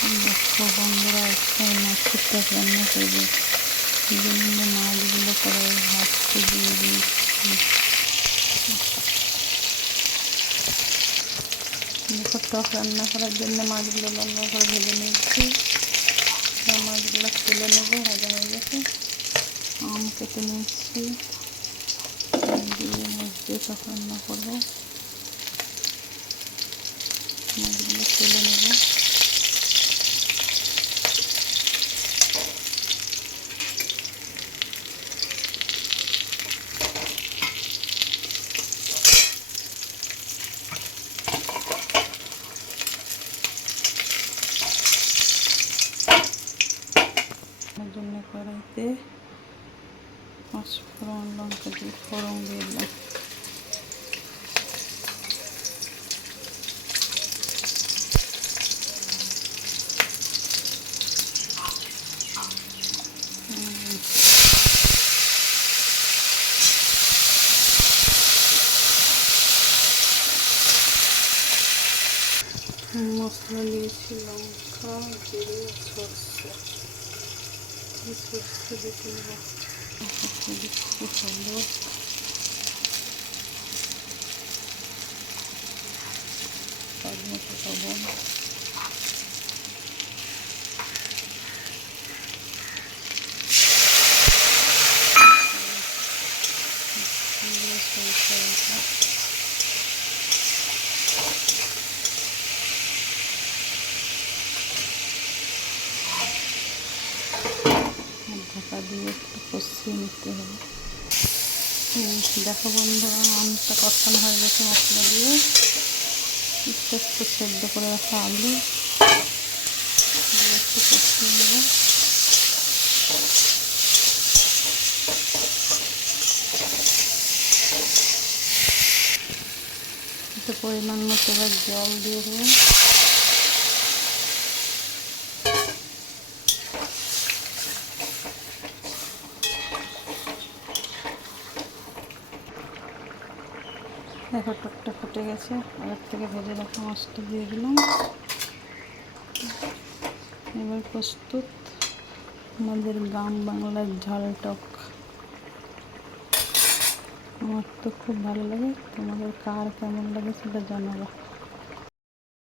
দেখো বন্ধুরা, আজকে মাছের টক রান্না করবো। এই জন্য মাছগুলো কড়াই ভাজতে দিয়ে দিয়েছি। দেখো, টক রান্না করার জন্য মাছগুলো লম্বা করে ভেজে নিয়েছি। মাছগুলো তুলে নেবো, ভাজা হয়ে গেছে। আম কেটে নিয়েছি, দিয়ে মাছ দিয়ে টক রান্না করবো। মাছগুলো তুলে নেবো। জন্য কড়াইতে পাঁচফোড়ন, লঙ্কা দিয়ে ফোড়ন দিয়ে দিলাম। মশলা দিয়েছি লঙ্কা, জিরে, সরষে দিতে নেব। দিচ্ছি হলুদ, স্বাদ মতো লবণ, ঢাকা দিয়ে একটু কষিয়ে নিতে হবে। দেখো বন্ধুরা, আমটা কষানো হয়ে গেছে মশলা দিয়ে। একটু সেদ্ধ করে রাখা আলু একটু কষিয়ে নেব। একটু পরিমাণ মতো এবার জল দিয়ে দেবো। দেখো, টকটা ফুটে গেছে। আগের থেকে ভেজে রাখা মাছটা দিয়ে দিলাম। এবার প্রস্তুত আমাদের গ্রাম বাংলার ঝাল টক। আমার তো খুব ভালো লাগে, তোমাদের কার কেমন লাগে সেটা জানাবো।